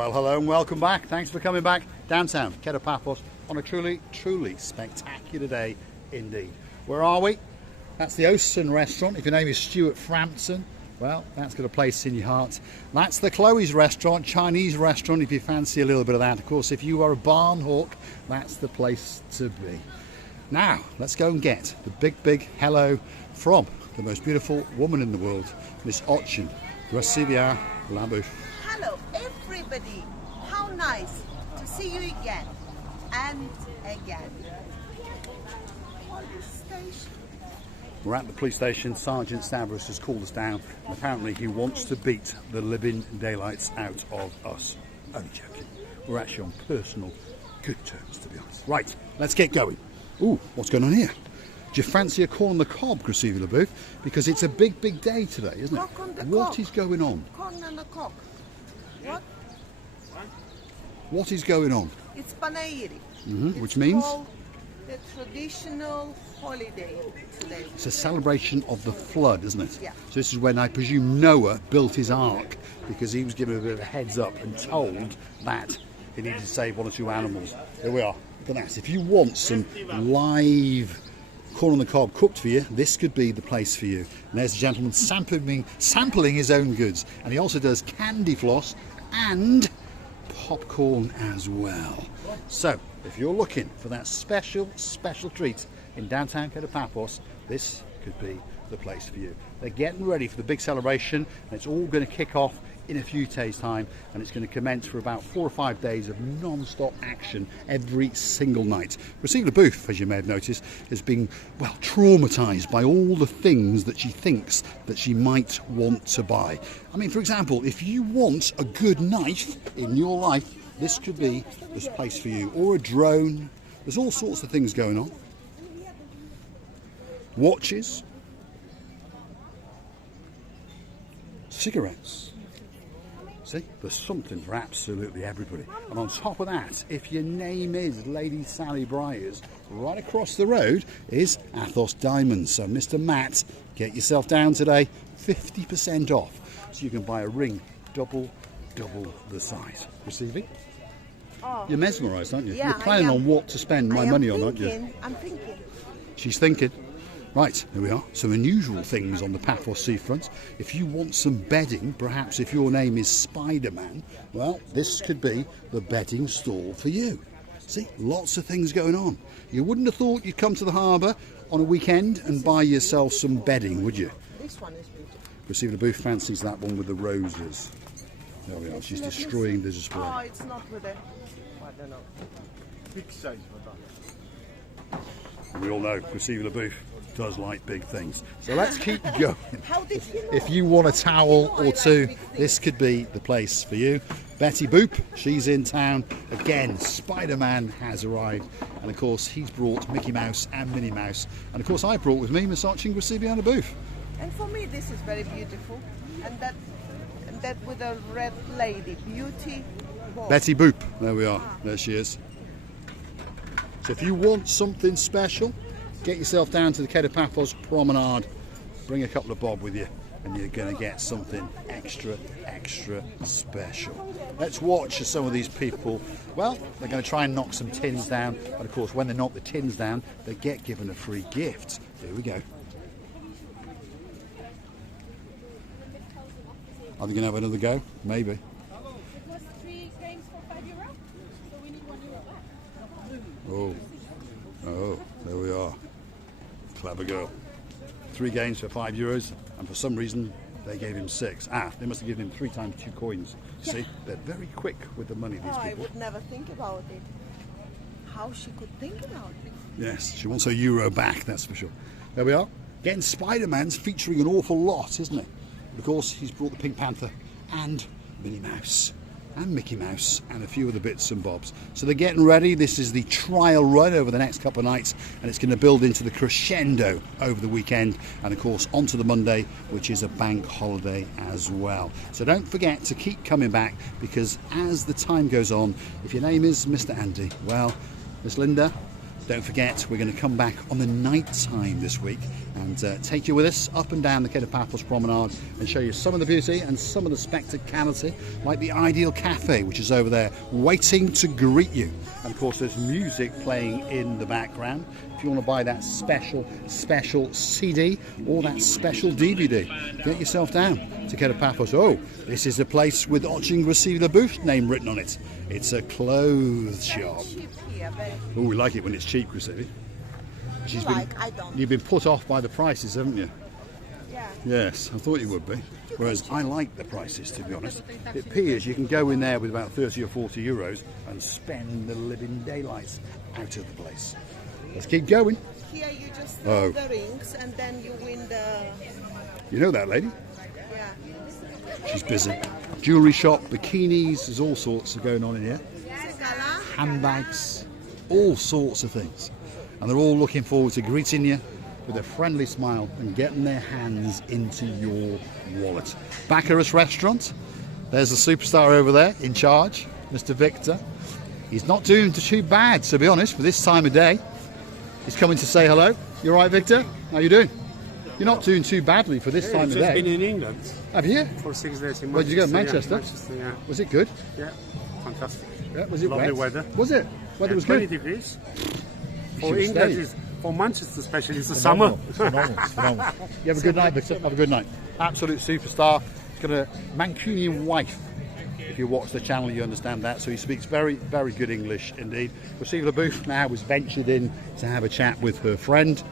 Well, hello and welcome back. Thanks for coming back downtown Kato Paphos on a truly spectacular day indeed. Where are we? That's the Ocean Restaurant. If your name is Stuart Frampton, well, that's got a place in your heart. That's the Chloe's Restaurant, Chinese restaurant, if you fancy a little bit of that. Of course, if you are a barn hawk, that's the place to be. Now, let's go and get the big hello from the most beautiful woman in the world, Miss Ochin. Recibia la bouffe. Hello, everybody. How nice to see you again and again. Police station. We're at the police station. Sergeant Stavros has called us down, and apparently he wants to beat the living daylights out of us. Only joking. We're actually on personal good terms, to be honest. Right, let's get going. Ooh, what's going on here? Do you fancy a corn on the cob, Chrissy LaBeouf? Because it's a big day today, isn't it? What is going on? Corn on the cob. What? What is going on? It's Panairi. Which means? Called the traditional holiday today. It's a celebration of the flood, isn't it? Yeah. So this is when I presume Noah built his ark, because he was given a bit of a heads up and told that he needed to save one or two animals. Here we are. Look at that. If you want some live corn on the cob cooked for you, this could be the place for you. And there's a gentleman sampling his own goods, and he also does candy floss and popcorn as well. So if you're looking for that special treat in downtown Kato Paphos, this could be the place for you. They're getting ready for the big celebration, and it's all going to kick off in a few days' time, and it's going to commence for about 4 or 5 days of non-stop action every single night. Receive LaBeouf, as you may have noticed, has been, well, traumatised by all the things that she thinks that she might want to buy. I mean, for example, if you want a good knife in your life, this could be this place for you, or a drone. There's all sorts of things going on. Watches, cigarettes. See, there's something for absolutely everybody. And on top of that, if your name is Lady Sally Briars, right across the road is Paphos Diamonds. So Mr. Matt, get yourself down today, 50% off. So you can buy a ring double the size. Receiving? Oh. You're mesmerised, aren't you? Yeah, You're planning on what to spend my money on, aren't you? I'm thinking. She's thinking. Right, here we are. Some unusual things on the Paphos seafront. If you want some bedding, perhaps if your name is Spider-Man, well, this could be the bedding stall for you. See, lots of things going on. You wouldn't have thought you'd come to the harbour on a weekend and buy yourself some bedding, would you? This one is beautiful. Receive LaBeouf fancies that one with the roses. There we are. She's destroying the display. Oh, it's not with it. I don't know. Big size, madame. We all know Receive LaBeouf does like big things. So let's keep going. How did you know? If you want a towel or two, this could be the place for you. Betty Boop, she's in town. Again, Spider-Man has arrived. And of course, he's brought Mickey Mouse and Minnie Mouse. And of course, I brought with me Miss Ochin Recibia LaBeouf. And for me, this is very beautiful. And that with a red lady, beauty. Boy. Betty Boop, there we are. There she is. So if you want something special, get yourself down to the Kato Paphos Promenade, bring a couple of bob with you, and you're going to get something extra special. Let's watch as some of these people, well, they're going to try and knock some tins down, and of course when they knock the tins down, they get given a free gift. Here we go. Are they going to have another go? Maybe. It was 3 games for €5, so we need €1 back. Oh, there we are. Clever girl. 3 games for €5, and for some reason they gave him 6. They must have given him 3 times 2 coins. You see, they're very quick with the money, these Oh, I people. would never think about it. How she could think about it. Yes, she wants her euro back, that's for sure. There we are. Getting Spider-Man's featuring an awful lot, isn't it? Of course, he's brought the Pink Panther and Minnie Mouse and Mickey Mouse and a few other bits and bobs. So they're getting ready. This is the trial run over the next couple of nights, and it's going to build into the crescendo over the weekend, and of course onto the Monday, which is a bank holiday as well. So don't forget to keep coming back, because as the time goes on, if your name is Mr. Andy, well, Miss Linda, Don't forget, we're going to come back on the night time this week and take you with us up and down the Kato Paphos Promenade and show you some of the beauty and some of the spectacality, like the Ideal Cafe, which is over there waiting to greet you. And of course there's music playing in the background. If you want to buy that special CD or that special DVD, get yourself down to Kato Paphos. Oh, this is a place with Oching Receive the Booth name written on it. It's a clothes shop. Oh, we like it when it's cheap, Chrissy. I don't. You've been put off by the prices, haven't you? Yeah. Yes, I thought you would be. Whereas I like the prices, to be honest. It appears you can go in there with about 30 or 40 euros and spend the living daylights out of the place. Let's keep going. Here you just throw the rings and then you win the... You know that lady? Yeah. She's busy. Jewellery shop, bikinis, there's all sorts of going on in here. Handbags, all sorts of things. And they're all looking forward to greeting you with a friendly smile and getting their hands into your wallet. Baccarat restaurant. There's the superstar over there in charge, Mr. Victor. He's not doing too bad, to be honest, for this time of day. He's coming to say hello. You all right, Victor? How you doing? You're not doing too badly for this time of day. I've just been in England. Have you? For 6 days in Manchester. Where did you go? Manchester? Yeah, Manchester, yeah. Was it good? Yeah, fantastic. Yeah, was it Lovely wet? weather. Was it? Weather was 20 good? degrees. You For should England, stay. is, for Manchester especially, it's the Phenomenal. summer. It's phenomenal. It's phenomenal. You have a good night, Victor. Have a good night. Absolute superstar. He's got a Mancunian wife. If you watch the channel, you understand that. So he speaks very, very good English indeed. Receiver the booth now has ventured in to have a chat with her friend.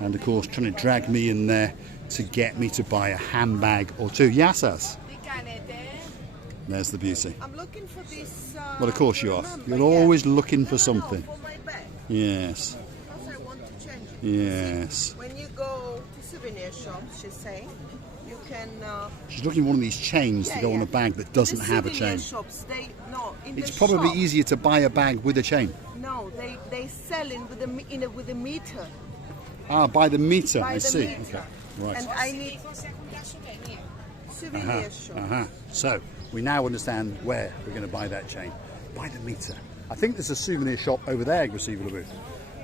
And of course, trying to drag me in there to get me to buy a handbag or two. Yassas. There's the beauty. I'm looking for this... Well, of course you are. number, You're always looking for something. for my bag. Yes. Because I want to change it. Yes. When you go to souvenir shops, she's saying, you can... She's looking for one of these chains to go on a bag that doesn't the have a souvenir chain. shops, in It's the probably shop, easier to buy a bag with a chain. No, they sell in with a meter. Ah, by the meter, By I the see. meter. Okay, right. And I need souvenir shop. So, we now understand where we're going to buy that chain. By the meter. I think there's a souvenir shop over there, Receiver the booth.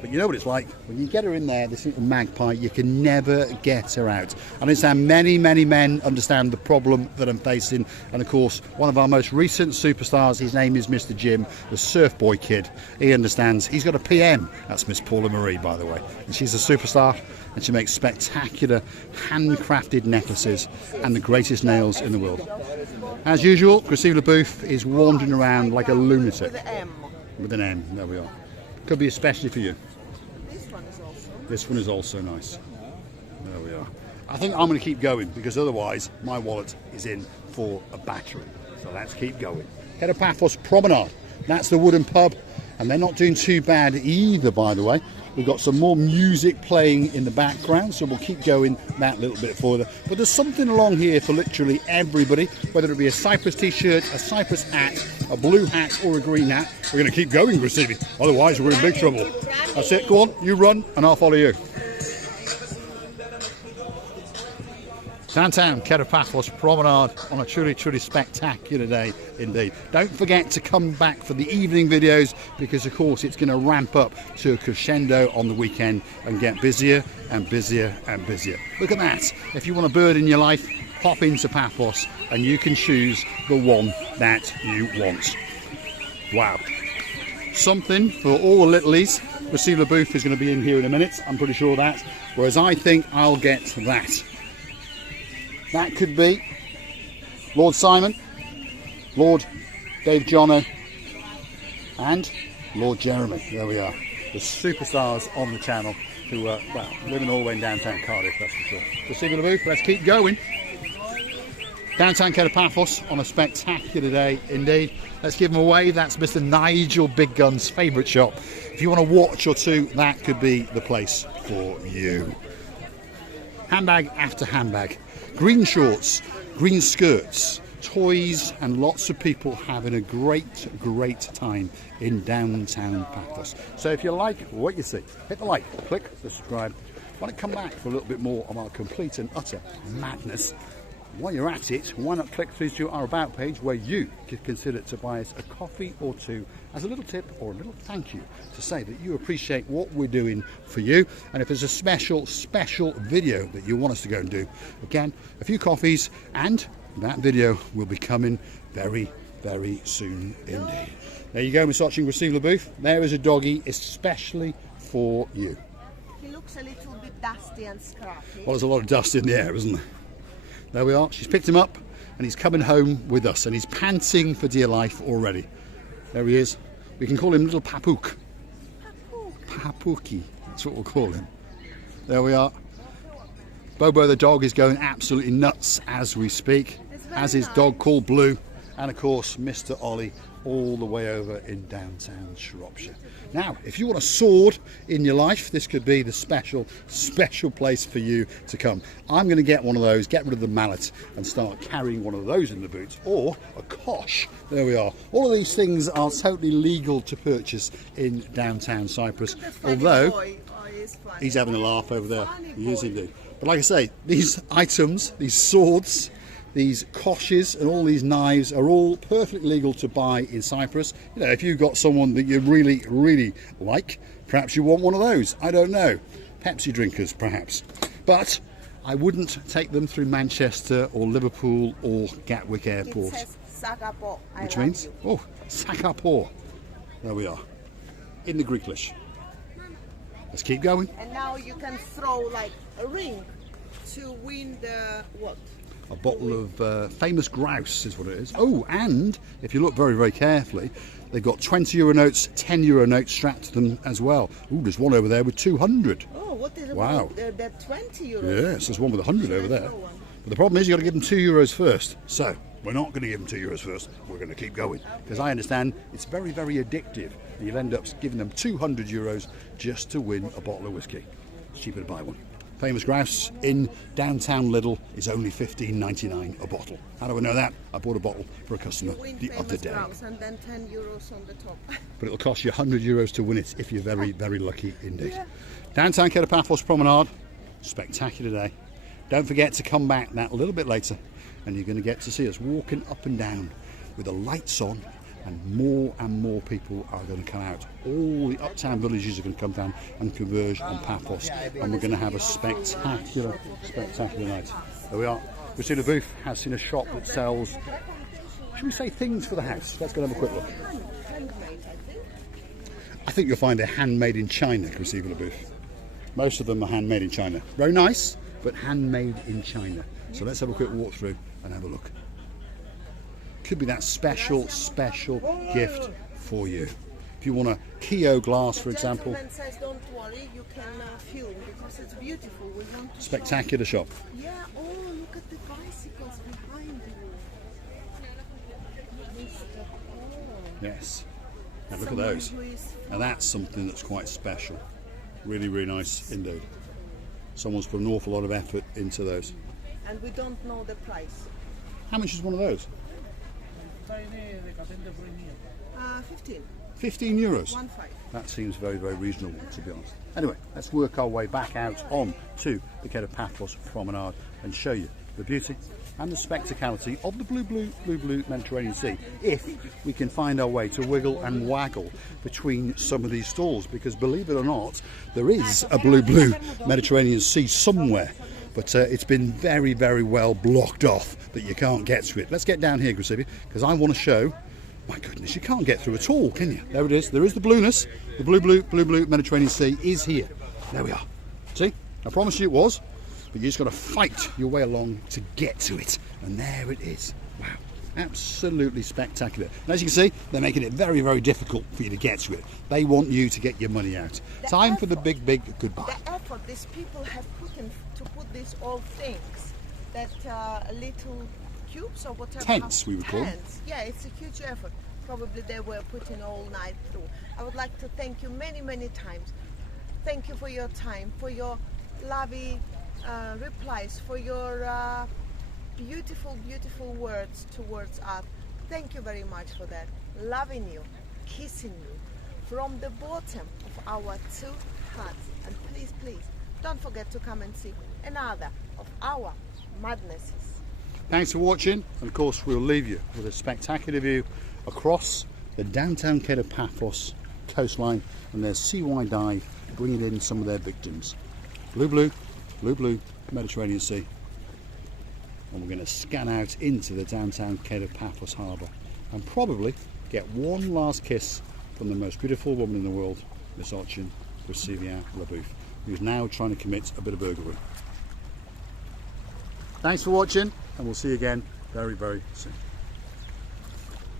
But you know what it's like? When you get her in there, this little magpie, you can never get her out. I understand many, many men understand the problem that I'm facing. And of course, one of our most recent superstars, his name is Mr. Jim, the surf boy kid. He understands. He's got a PM. That's Miss Paula Marie, by the way. And she's a superstar. And she makes spectacular handcrafted necklaces and the greatest nails in the world. As usual, Receiver the booth is wandering around like a lunatic. With an M. With an M, there we are. Could be especially for you. This one is also. This one is also nice. There we are. I think I'm going to keep going because otherwise my wallet is in for a battery. So let's keep going. Kato Paphos Promenade. That's the wooden pub. And they're not doing too bad either, by the way. We've got some more music playing in the background, so we'll keep going that little bit further. But there's something along here for literally everybody, whether it be a Cyprus t-shirt, a Cyprus hat, a blue hat or a green hat. We're going to keep going, Grassini. Otherwise, we're in big trouble. That's it. Go on, you run, and I'll follow you. Downtown Kato Paphos Promenade on a truly, truly spectacular day indeed. Don't forget to come back for the evening videos because, of course, it's going to ramp up to a crescendo on the weekend and get busier and busier and busier. Look at that. If you want a bird in your life, pop into Paphos and you can choose the one that you want. Wow. Something for all the littlies. Receiver Booth is going to be in here in a minute, I'm pretty sure of that. Whereas I think I'll get that. That could be Lord Simon, Lord Dave Jono, and Lord Jeremy. There we are. The superstars on the channel who are, well, living all the way in downtown Cardiff, that's for sure. Receiver the booth, let's keep going. Downtown Kato Paphos on a spectacular day indeed. Let's give them a wave. That's Mr. Nigel Big Gun's favourite shop. If you want to watch or two, that could be the place for you. Handbag after handbag. Green shorts, green skirts, toys, and lots of people having a great, great time in downtown Paphos. So if you like what you see, hit the like, click subscribe. Want to come back for a little bit more of our complete and utter madness? while you're at it, why not click through to our About page where you could consider to buy us a coffee or two as a little tip or a little thank you to say that you appreciate what we're doing for you. And if there's a special video that you want us to go and do, again, a few coffees and that video will be coming very soon indeed. There you go, Miss Watching Receiver Booth. There is a doggy especially for you. He looks a little bit dusty and scruffy. Well, there's a lot of dust in the air, isn't there? There we are. She's picked him up and he's coming home with us and he's panting for dear life already. There he is. We can call him Little Papook. Papookie. That's what we'll call him. There we are. Bobo the dog is going absolutely nuts as we speak, as his dog called Blue, and of course Mr. Ollie all the way over in downtown Shropshire. Now, if you want a sword in your life, this could be the special place for you to come. I'm going to get one of those, get rid of the mallet and start carrying one of those in the boots, or a kosh. There we are. All of these things are totally legal to purchase in downtown Cyprus, although he's having a laugh over there. He is indeed. But like I say, these items, these swords, these koshes and all these knives are all perfectly legal to buy in Cyprus. You know, if you've got someone that you really like, perhaps you want one of those. I don't know. Pepsi drinkers, perhaps. But I wouldn't take them through Manchester or Liverpool or Gatwick Airport. It says Sagapo. Which means, oh, Sakapo. There we are. In the Greeklish. Let's keep going. And now you can throw like a ring to win the what? A bottle of famous grouse is what it is. Oh, and if you look very carefully, they've got 20 euro notes, 10 euro notes strapped to them as well. Ooh, there's one over there with 200. Oh, what is it? Wow. They're 20 euros. Yes, there's one with 100 over there. But the problem is you've got to give them 2 euros first. So we're not going to give them 2 euros first. We're going to keep going. Because I understand it's very addictive. And you'll end up giving them 200 euros just to win a bottle of whiskey. It's cheaper to buy one. Famous grouse in downtown Lidl is only $15.99 a bottle. How do I know that? I bought a bottle for a customer the other day. Grouse and then 10 euros on the top. But it'll cost you 100 euros to win it if you're very lucky indeed. Yeah. Downtown Kato Paphos Promenade, spectacular day. Don't forget to come back that little bit later and you're going to get to see us walking up and down with the lights on, and more people are going to come out. All the uptown villages are going to come down and converge on Paphos, and we're going to have a spectacular night. There we are. Christina Booth has seen a shop that sells, should we say, things for the house. Let's go and have a quick look. I think you'll find they're handmade in China, Christina Booth. Most of them are handmade in China. Very nice, but handmade in China. So let's have a quick walk through and have a look. Could be that special gift for you. If you want a Keo glass, for example. The gentleman says, don't worry, you can film because it's beautiful. We want to Spectacular shop. Yeah, oh, look at the bicycles behind you. Yes. Now look at those. Now that's something that's quite special. Really nice indeed. Someone's put an awful lot of effort into those. And we don't know the price. How much is one of those? 15. 15 euros. 1.5. That seems very reasonable, to be honest. Anyway, let's work our way back out on to the Kato Paphos Promenade and show you the beauty and the spectacality of the blue Mediterranean Sea, if we can find our way to wiggle and waggle between some of these stalls, because believe it or not, there is a blue Mediterranean Sea somewhere. But it's been very well blocked off that you can't get to it. Let's get down here, Giuseppe, because I want to show. My goodness, you can't get through at all, can you? There it is. There is the blueness. The blue Mediterranean Sea is here. There we are. See? I promised you it was, but you just got to fight your way along to get to it. And there it is. Wow. Absolutely spectacular. And as you can see, they're making it very difficult for you to get to it. They want you to get your money out. Time for the big goodbye. The effort these people have put in to put these old things, that little cubes or whatever. Tents, we would call them. Yeah, it's a huge effort. Probably they were putting all night through. I would like to thank you many times. Thank you for your time, for your lovely replies, for your beautiful words towards us. Thank you very much for that. Loving you, kissing you from the bottom of our two hearts. And please don't forget to come and see another of our madnesses. Thanks for watching, and of course we'll leave you with a spectacular view across the downtown Kato Paphos coastline and their sea-wide dive bringing in some of their victims. Blue, blue, blue, blue, Mediterranean Sea. And we're going to scan out into the downtown Kato Paphos harbour and probably get one last kiss from the most beautiful woman in the world, Miss Ochin Brasilia LaBouffe, who's now trying to commit a bit of burglary. Thanks for watching, and we'll see you again very, very soon.